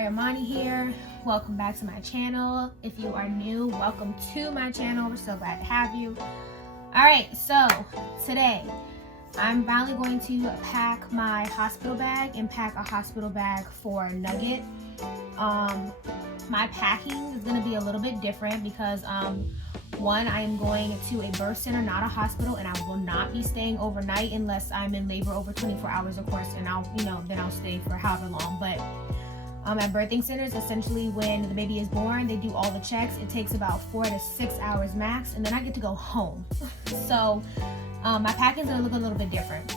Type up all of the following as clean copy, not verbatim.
Ariannaarmani here. Welcome back to my channel. If you are new, welcome to my channel. We're so glad to have you. Alright, so today I'm finally going to pack my hospital bag and pack a hospital bag for Nugget. My packing is going to be a little bit different because one, I am going to a birth center, not a hospital, and I will not be staying overnight unless I'm in labor over 24 hours, of course, and then I'll stay for however long. But at birthing centers, essentially when the baby is born, they do all the checks. It takes about 4 to 6 hours max, and then I get to go home. So my packing is going to look a little bit different.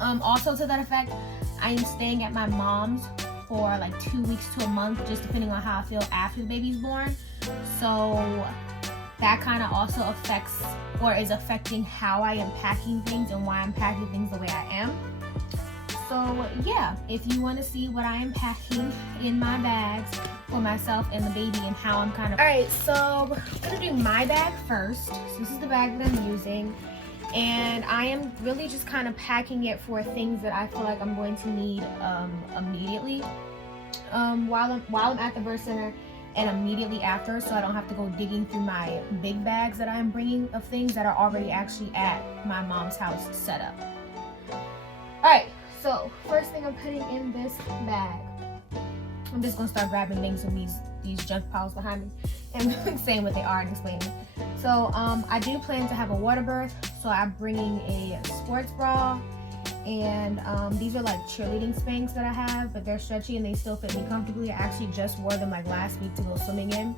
Also to that effect, I am staying at my mom's for like 2 weeks to a month, just depending on how I feel after the baby's born. So that kind of also affects or is affecting how I am packing things and why I'm packing things the way I am. So yeah, if you want to see what I am packing in my bags for myself and the baby and how I'm kind of... Alright, so I'm going to do my bag first. So this is the bag that I'm using. And I am really just kind of packing it for things that I feel like I'm going to need immediately while I'm at the birth center and immediately after, so I don't have to go digging through my big bags that I'm bringing of things that are already actually at my mom's house set up. Alright. So, first thing I'm putting in this bag, I'm just going to start grabbing things from these junk piles behind me and saying what they are and explaining. So, I do plan to have a water birth, so I'm bringing a sports bra, and these are like cheerleading Spanx that I have, but they're stretchy and they still fit me comfortably. I actually just wore them like last week to go swimming in.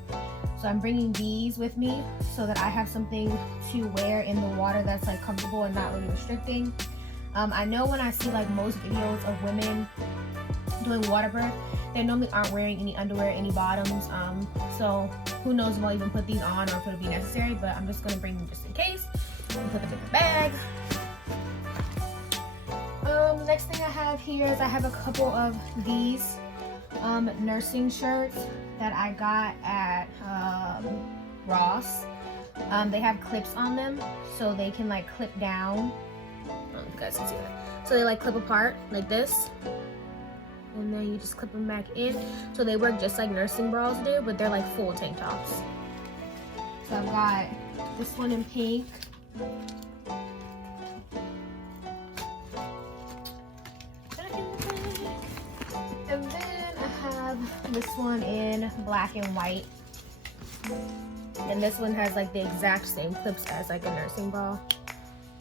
So I'm bringing these with me so that I have something to wear in the water that's like comfortable and not really restricting. I know when I see like most videos of women doing water birth, they normally aren't wearing any underwear, any bottoms. So who knows if I'll even put these on or if it'll be necessary, but I'm just gonna bring them just in case and put them in the bag. Next thing I have here is I have a couple of these nursing shirts that I got at Ross. They have clips on them so they can like clip down. I don't know if you guys can see that. So they like clip apart like this, and then you just clip them back in. So they work just like nursing bras do, but they're like full tank tops. So I've got this one in pink. And then I have this one in black and white. And this one has like the exact same clips as like a nursing bra.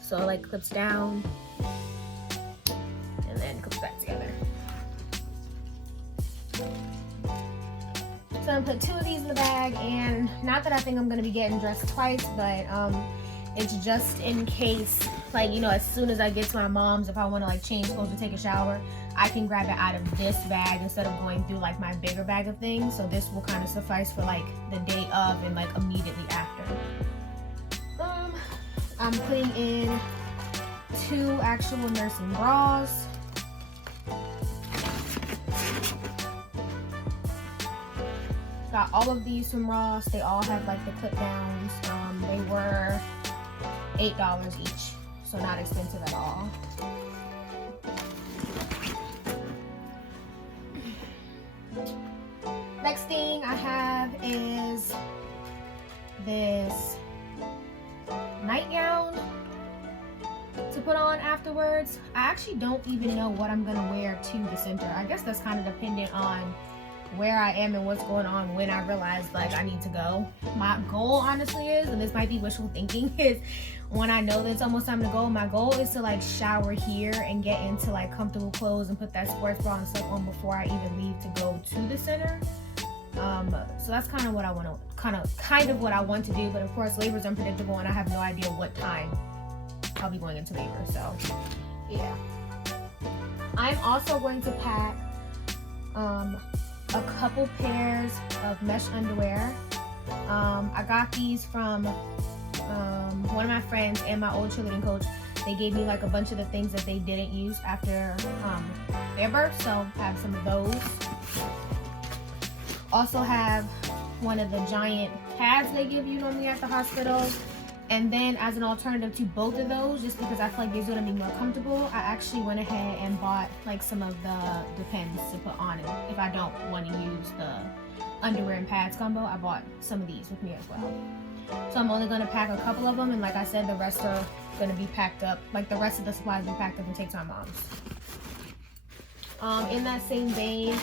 So it like clips down and then clips back together. So I'm gonna put 2 of these in the bag, and not that I think I'm gonna be getting dressed twice, but it's just in case, like, you know, as soon as I get to my mom's, if I want to like change clothes or take a shower, I can grab it out of this bag instead of going through like my bigger bag of things. So this will kind of suffice for like the day of and like immediately after. I'm putting in 2 actual nursing bras. Got all of these from Ross. They all have like the clip downs. They were $8 each, so not expensive at all. Next thing I have is this nightgown to put on afterwards. I actually don't even know what I'm gonna wear to the center. I guess that's kind of dependent on where I am and what's going on when I realize like I need to go. My goal honestly is, and this might be wishful thinking, is when I know that it's almost time to go, my goal is to like shower here and get into like comfortable clothes and put that sports bra and stuff on before I even leave to go to the center. So that's kind of what I want to kind of what I want to do, but of course labor is unpredictable and I have no idea what time I'll be going into labor. So yeah, I'm also going to pack a couple pairs of mesh underwear. I got these from one of my friends and my old cheerleading coach. They gave me like a bunch of the things that they didn't use after their birth, so I have some of those. Also have one of the giant pads they give you normally at the hospital. And then as an alternative to both of those, just because I feel like these are gonna be more comfortable, I actually went ahead and bought like some of the Depends to put on it. If I don't want to use the underwear and pads combo, I bought some of these with me as well. So I'm only gonna pack a couple of them, and like I said, the rest are gonna be packed up. Like the rest of the supplies will be packed up and take to our moms. In that same vein,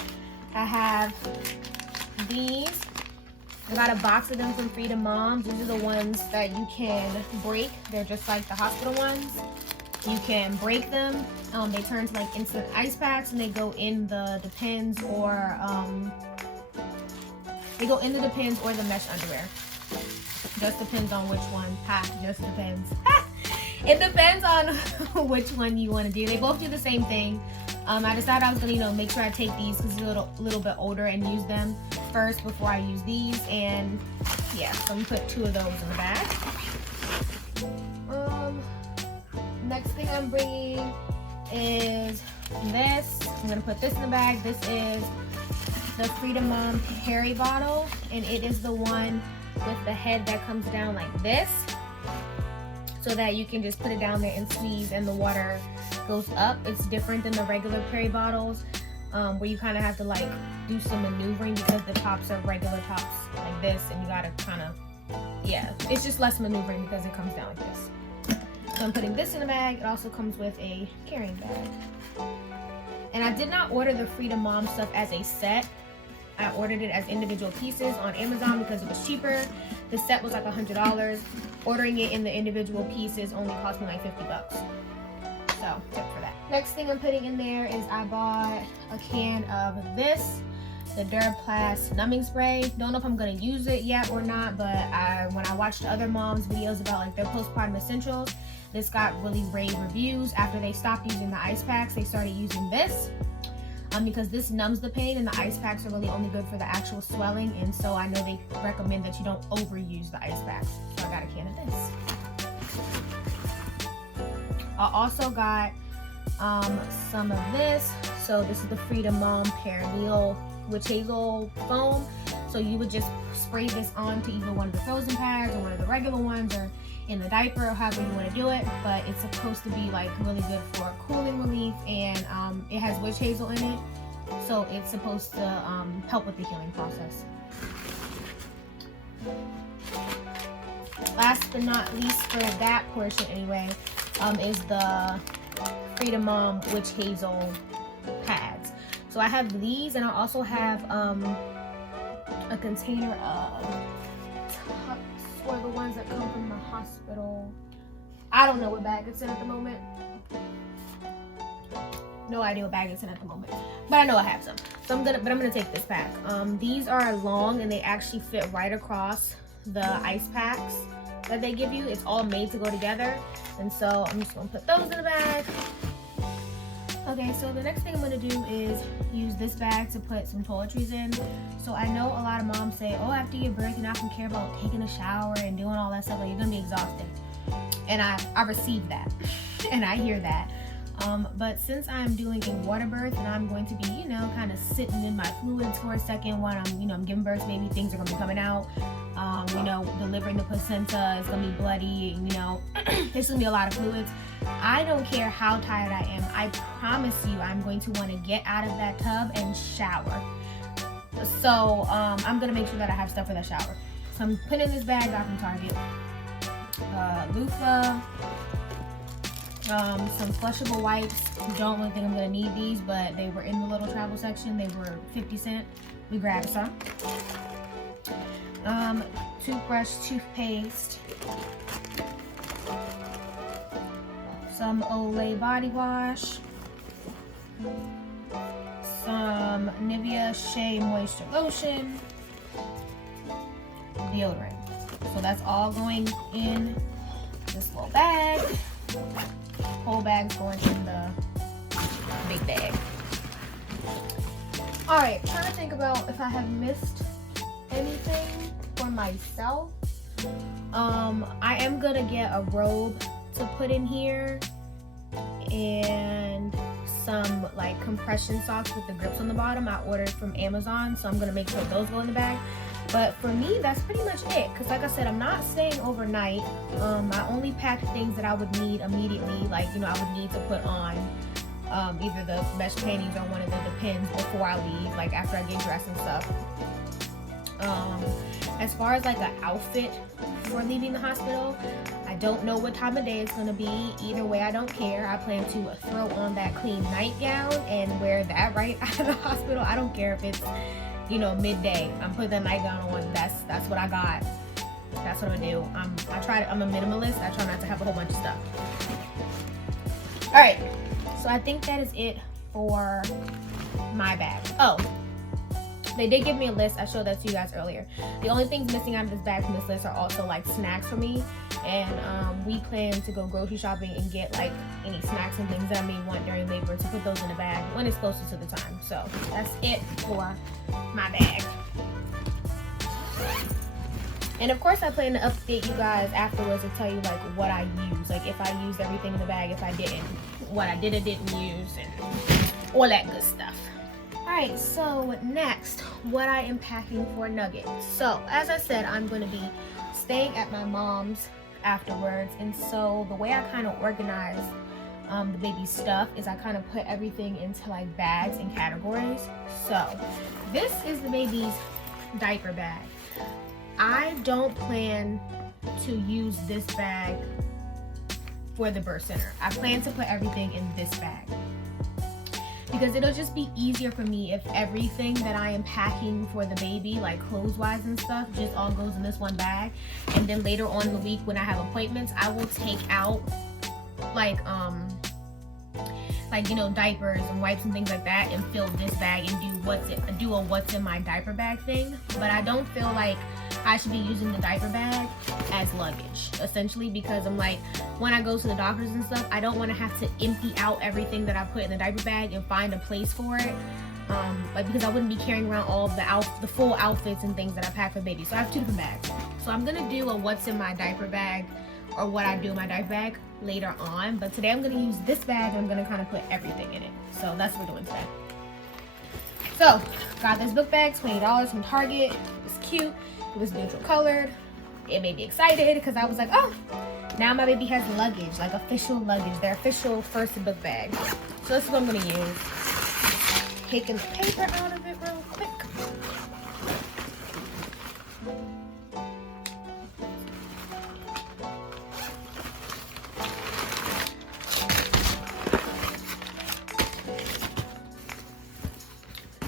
I have these. I got a box of them from Freedom Moms. These are the ones that you can break. They're just like the hospital ones. You can break them. They turn to like instant ice packs, and they go in the Depends or the mesh underwear. Just depends on which one. Just depends. It depends on which one you want to do. They both do the same thing. I decided I was gonna, make sure I take these because they're a little bit older and use them first before I use these. And yeah, so I'm gonna put 2 of those in the bag. Next thing I'm bringing is this. I'm gonna put this in the bag. This is the Freedom Mom Harry bottle, and it is the one with the head that comes down like this, so that you can just put it down there and squeeze and the water goes up. It's different than the regular Perry bottles, where you kind of have to like do some maneuvering because the tops are regular tops like this, and you gotta kind of, yeah, it's just less maneuvering because it comes down like this. So I'm putting this in the bag. It also comes with a carrying bag. And I did not order the Freedom Mom stuff as a set. I ordered it as individual pieces on Amazon because it was cheaper. The set was like $100. Ordering it in the individual pieces only cost me like $50. So, tip for that. Next thing I'm putting in there is I bought a can of this, the Duraplast numbing spray. Don't know if I'm gonna use it yet or not, but when I watched other moms' videos about like their postpartum essentials, this got really rave reviews. After they stopped using the ice packs, they started using this. Because this numbs the pain, and the ice packs are really only good for the actual swelling, and so I know they recommend that you don't overuse the ice packs. So I got a can of this. I also got some of this. So this is the Freedom Mom Perineal Witch Hazel foam. So you would just spray this onto either one of the frozen pads or one of the regular ones, or in the diaper, or however you want to do it. But it's supposed to be like really good for cooling relief, and it has witch hazel in it, so it's supposed to help with the healing process. Last but not least, for that portion anyway, is the Freedom Mom Witch Hazel pads. So I have these, and I also have a container of or the ones that come from the hospital. I don't know what bag it's in at the moment. No idea what bag it's in at the moment, but I know I have some. So I'm gonna take this pack. These are long, and they actually fit right across the ice packs that they give you. It's all made to go together, and so I'm just gonna put those in the bag. Okay, so the next thing I'm gonna do is use this bag to put some toiletries in. So I know a lot of moms say, oh, after your birth, you're not gonna care about taking a shower and doing all that stuff, like you're gonna be exhausted. And I receive that, and I hear that. But since I'm doing a water birth, and I'm going to be, kind of sitting in my fluids for a second while I'm giving birth, maybe things are gonna be coming out. Delivering the placenta is gonna be bloody, there's gonna be a lot of fluids. I don't care how tired I am. I promise you I'm going to want to get out of that tub and shower. So I'm going to make sure that I have stuff for that shower. So I'm putting this bag out from Target. Loofah, some flushable wipes. Don't really think I'm going to need these, but they were in the little travel section. They were 50 cents. We grabbed some. Toothbrush, toothpaste. Some Olay body wash, some Nivea Shea Moisture Lotion, deodorant. So that's all going in this little bag. Whole bag's going in the big bag. Alright, trying to think about if I have missed anything for myself. I am gonna get a robe to put in here, and some like compression socks with the grips on the bottom. I ordered from Amazon, so I'm gonna make sure those go in the bag. But for me, that's pretty much it, because like I said, I'm not staying overnight. I only packed things that I would need immediately, like, you know, I would need to put on either the mesh panties or one of the pins before I leave, like after I get dressed and stuff. As far as like an outfit for leaving the hospital, I don't know what time of day it's going to be. Either way, I don't care. I plan to throw on that clean nightgown and wear that right out of the hospital. I don't care if it's, you know, midday. I'm putting that nightgown on. That's what I got. That's what I do. I'm a minimalist. I try not to have a whole bunch of stuff. All right, so I think that is it for my bag. Oh, they did give me a list. I showed that to you guys earlier. The only things missing out of this bag from this list are also like snacks for me, and we plan to go grocery shopping and get like any snacks and things that I may want during labor to put those in the bag when it's closer to the time. So that's it for my bag. And of course I plan to update you guys afterwards to tell you like what I use, like if I used everything in the bag, if I didn't, what I did or didn't use, and all that good stuff. Alright, so next, what I am packing for Nugget. So as I said, I'm going to be staying at my mom's afterwards, and so the way I kind of organize the baby's stuff is I kind of put everything into like bags and categories. So this is the baby's diaper bag. I don't plan to use this bag for the birth center. I plan to put everything in this bag, because it'll just be easier for me if everything that I am packing for the baby, like clothes-wise and stuff, just all goes in this one bag. And then later on in the week when I have appointments, I will take out like you know, diapers and wipes and things like that and fill this bag and do a what's in my diaper bag thing. But I don't feel like I should be using the diaper bag as luggage, essentially, because I'm like, when I go to the doctors and stuff, I don't want to have to empty out everything that I put in the diaper bag and find a place for it. Like, because I wouldn't be carrying around all the full outfits and things that I pack for baby. So I have two different bags. So I'm gonna do a what's in my diaper bag, or what I do in my diaper bag, later on. But today I'm gonna use this bag and I'm gonna kind of put everything in it. So that's what we're doing today. So got this book bag, $20 from Target. It was cute. It was neutral colored. It made me excited because I was like, oh, now my baby has luggage, like official luggage, their official first book bag. So this is what I'm gonna use. Taking the paper out of it real quick.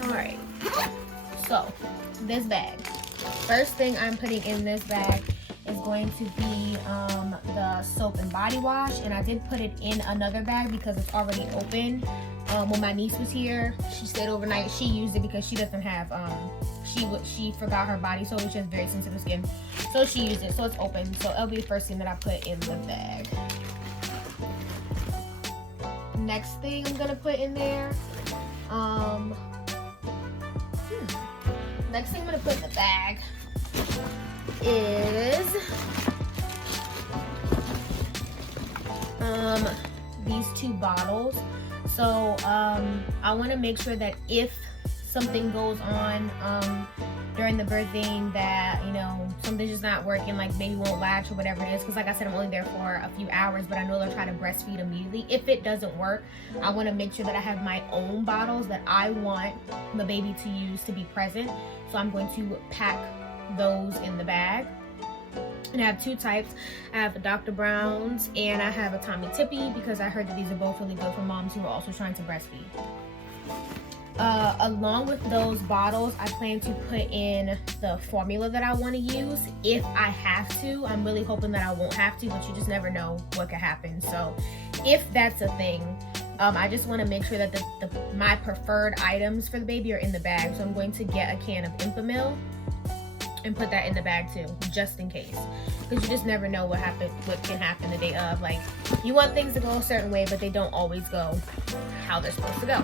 Alright, so this bag. First thing I'm putting in this bag is going to be the soap and body wash, and I did put it in another bag because it's already open. When my niece was here, she stayed overnight. She used it because she doesn't have she forgot her body soap, which has very sensitive skin, so she used it, so it's open. So it'll be the first thing that I put in the bag. Next thing I'm gonna put in there, next thing I'm gonna put in the bag is these two bottles. So I want to make sure that if something goes on during the birthing, that, you know, something's just not working, like baby won't latch or whatever it is, because like I said, I'm only there for a few hours, but I know they'll try to breastfeed immediately. If it doesn't work, I want to make sure that I have my own bottles that I want the baby to use to be present. So I'm going to pack those in the bag. And I have two types. I have a Dr. Brown's and I have a Tommy Tippy, because I heard that these are both really good for moms who are also trying to breastfeed. Along with those bottles, I plan to put in the formula that I want to use if I have to. I'm really hoping that I won't have to, but you just never know what could happen. So if that's a thing, I just want to make sure that my preferred items for the baby are in the bag. So I'm going to get a can of Infamil and put that in the bag too, just in case, because you just never know what can happen the day of. Like, you want things to go a certain way, but they don't always go how they're supposed to go.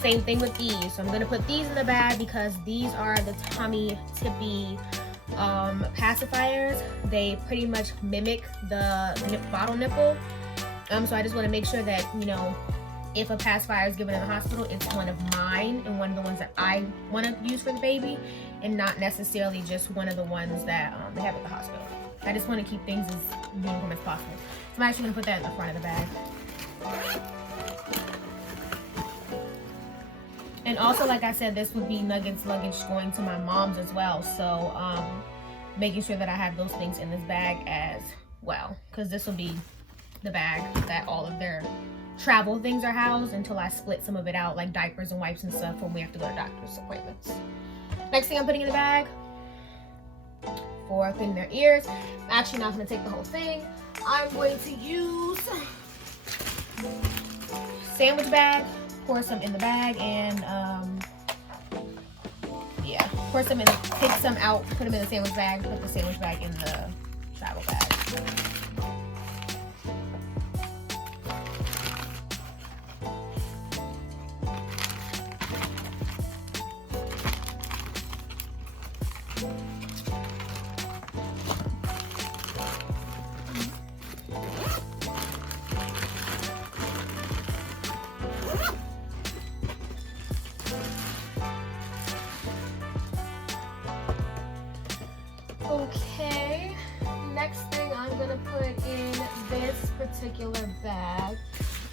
Same thing with these. So I'm gonna put these in the bag because these are the Tommy Tippy pacifiers. They pretty much mimic the bottle nipple. So I just want to make sure that, you know, if a pacifier is given in the hospital, it's one of mine and one of the ones that I want to use for the baby, and not necessarily just one of the ones that they have at the hospital. I just want to keep things as uniform as possible. So I'm actually going to put that in the front of the bag. And also, like I said, this would be Nugget's luggage going to my mom's as well. So making sure that I have those things in this bag as well, because this will be the bag that all of their travel things are housed until I split some of it out, like diapers and wipes and stuff, when we have to go to doctor's appointments. Next thing I'm putting in the bag for cleaning their ears. I'm actually not going to take the whole thing. I'm going to use sandwich bag, pour some in the bag, and yeah, pour some in, take some out, put them in the sandwich bag, put the sandwich bag in the travel bag. Okay, next thing I'm gonna put in this particular bag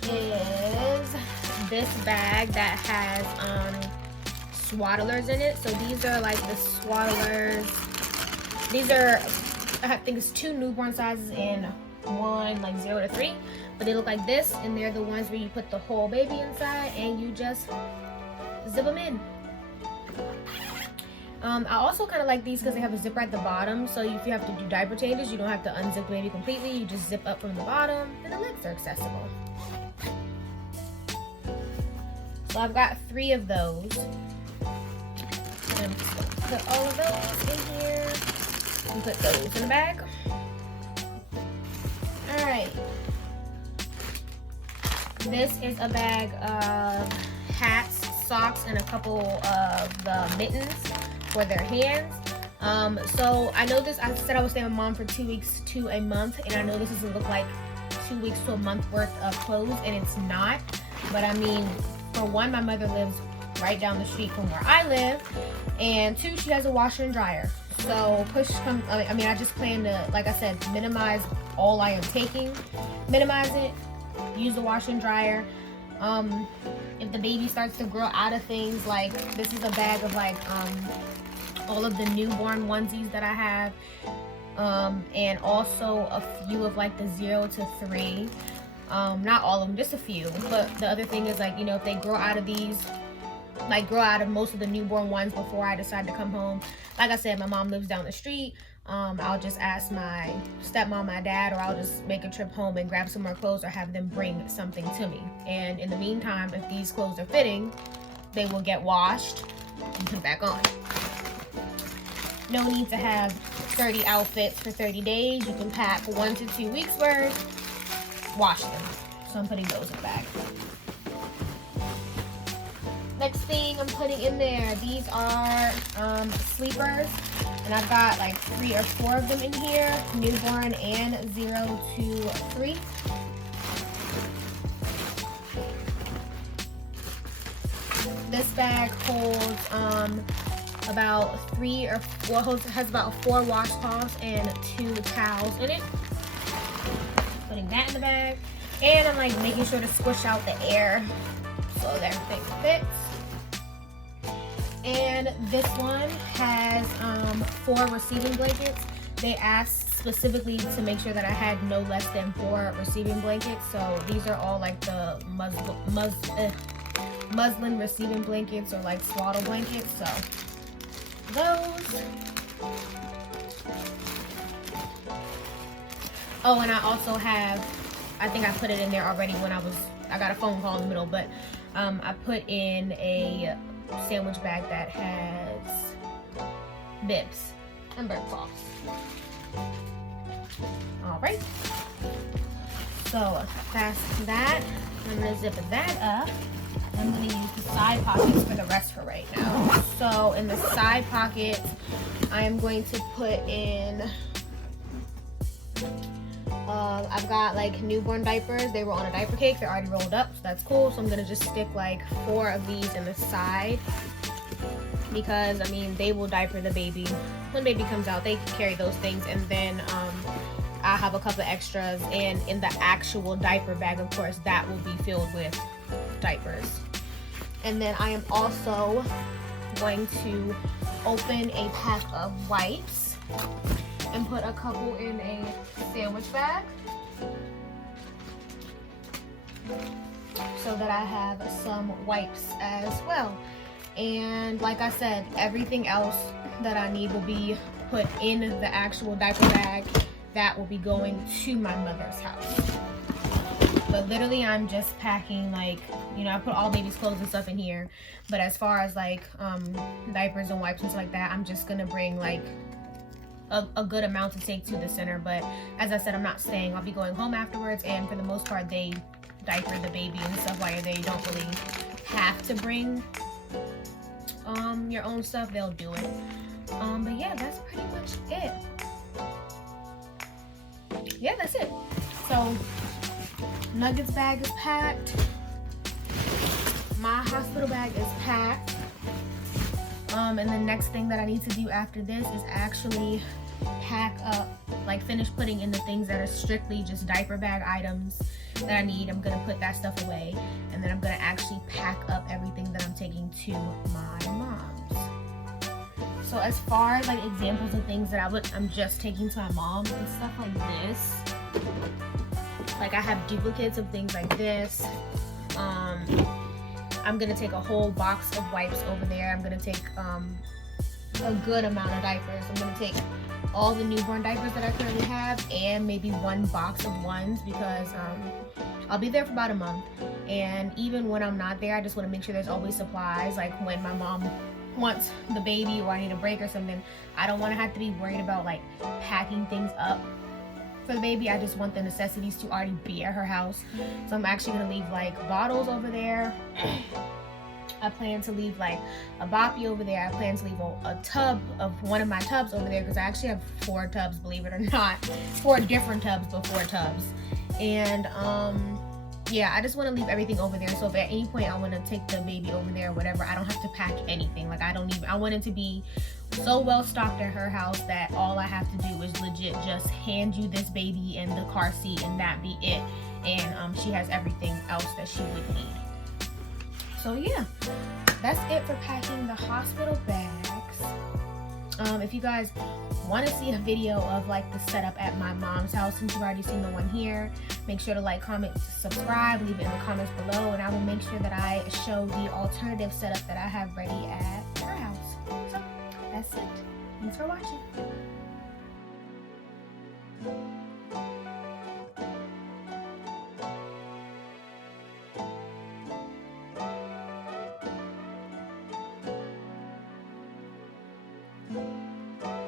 is this bag that has swaddlers in it. So these are like the swaddlers. These are, I think it's 2 newborn sizes and one like 0 to 3, but they look like this, and they're the ones where you put the whole baby inside and you just zip them in. I also kind of like these because they have a zipper at the bottom, so if you have to do diaper changes, you don't have to unzip the baby completely. You just zip up from the bottom, and the legs are accessible. So I've got 3 of those. And I'm just going to put all of those in here and put those in the bag. Alright. This is a bag of hats, socks, and a couple of the mittens for their hands. So I know this, I said I was staying with mom for 2 weeks to a month, and I know this doesn't look like 2 weeks to a month worth of clothes, and it's not. But I mean, for one, my mother lives right down the street from where I live, and 2, she has a washer and dryer. So push come, I mean, I just plan to, like I said, minimize all I am taking, minimize it, use the washer and dryer. If the baby starts to grow out of things, like this is a bag of like all of the newborn onesies that I have, and also a few of like the 0 to 3, not all of them, just a few. But the other thing is, like, you know, if they grow out of these, like grow out of most of the newborn ones before I decide to come home, like I said, my mom lives down the street. I'll just ask my stepmom, my dad, or I'll just make a trip home and grab some more clothes or have them bring something to me. And in the meantime, if these clothes are fitting, they will get washed and put back on. No need to have 30 outfits for 30 days. You can pack 1 to 2 weeks worth, wash them. So I'm putting those in the bag. Next thing I'm putting in there, these are sleepers, and I've got like 3 or 4 of them in here, newborn and 0 to 3. This bag holds about 3 or 4, has about 4 washcloths and 2 towels in it. Putting that in the bag, and I'm like making sure to squish out the air so that everything fits. And this one has 4 receiving blankets. They asked specifically to make sure that I had no less than 4 receiving blankets. So these are all like the muslin receiving blankets, or like swaddle blankets. So those. Oh, and I also have, I think I put it in there already when I got a phone call in the middle, but I put in a sandwich bag that has bibs and bird cloths. All right, so that's that. I'm gonna zip that up. I'm gonna use the side pockets for the rest for right now. So in the side pockets, I am going to put in I've got like newborn diapers. They were on a diaper cake. They're already rolled up, so that's cool. So I'm gonna just stick like 4 of these in the side, because I mean they will diaper the baby when baby comes out. They can carry those things, and then I'll have a couple of extras, and in the actual diaper bag, of course, that will be filled with diapers. And then I am also going to open a pack of wipes and put a couple in a sandwich bag so that I have some wipes as well. And like I said, everything else that I need will be put in the actual diaper bag that will be going to my mother's house. But literally I'm just packing, like, you know, I put all baby's clothes and stuff in here, but as far as like diapers and wipes and stuff like that, I'm just gonna bring like a good amount to take to the center. But as I said, I'm not staying. I'll be going home afterwards, and for the most part they diaper the baby and stuff like that. They don't really have to bring your own stuff. They'll do it. But yeah, that's pretty much it. Yeah, that's it. So Nuggets bag is packed. My hospital bag is packed. And the next thing that I need to do after this is actually pack up, like finish putting in the things that are strictly just diaper bag items that I need. I'm gonna put that stuff away, and then I'm gonna actually pack up everything that I'm taking to my mom's. So as far as like examples of things that I'm just taking to my mom and stuff like this, like I have duplicates of things like this. I'm gonna take a whole box of wipes over there. I'm gonna take a good amount of diapers. I'm gonna take all the newborn diapers that I currently have, and maybe 1 box of ones, because I'll be there for about a month. And even when I'm not there, I just want to make sure there's always supplies. Like when my mom wants the baby or I need a break or something, I don't want to have to be worried about like packing things up for the baby. I just want the necessities to already be at her house. So I'm actually gonna leave like bottles over there. I plan to leave like a boppy over there. I plan to leave a tub of one of my tubs over there, because I actually have 4 tubs, believe it or not. 4 different tubs, but 4 tubs. And yeah, I just want to leave everything over there, so if at any point I want to take the baby over there or whatever, I don't have to pack anything. Like I want it to be so well stocked at her house that all I have to do is legit just hand you this baby in the car seat, and that be it. And she has everything else that she would need. So yeah, that's it for packing the hospital bags. If you guys want to see a video of like the setup at my mom's house, since you've already seen the one here, make sure to like, comment, subscribe, leave it in the comments below, and I will make sure that I show the alternative setup that I have ready at her house. So that's it. Thanks for watching.